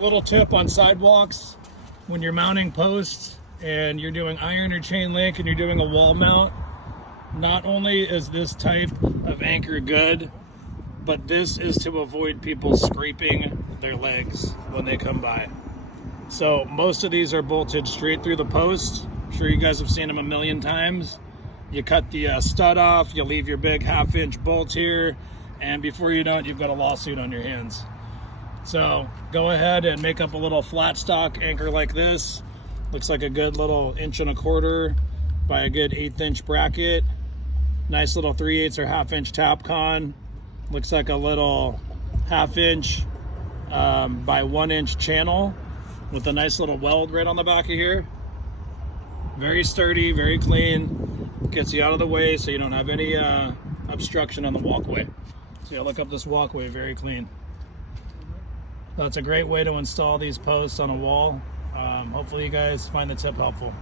Little tip on sidewalks, when you're mounting posts and you're doing iron or chain link and you're doing a wall mount, not only is this type of anchor good, but this is to avoid people scraping their legs when they come by. So most of these are bolted straight through the post. I'm sure you guys have seen them a million times. You cut the stud off, you leave your big 1/2 inch bolt here, and before you know it, you've got a lawsuit on your hands. So go ahead and make up a little flat stock anchor like this. Looks like a good little 1.25 inch by a good 1/8 inch bracket. Nice little 3/8 or 1/2 inch Tapcon. Looks like a little 1/2 inch by 1 inch channel with a nice little weld right on the back of here. Very sturdy, very clean. Gets you out of the way so you don't have any obstruction on the walkway. So you look up this walkway, very clean. That's a great way to install these posts on a wall. Hopefully you guys find the tip helpful.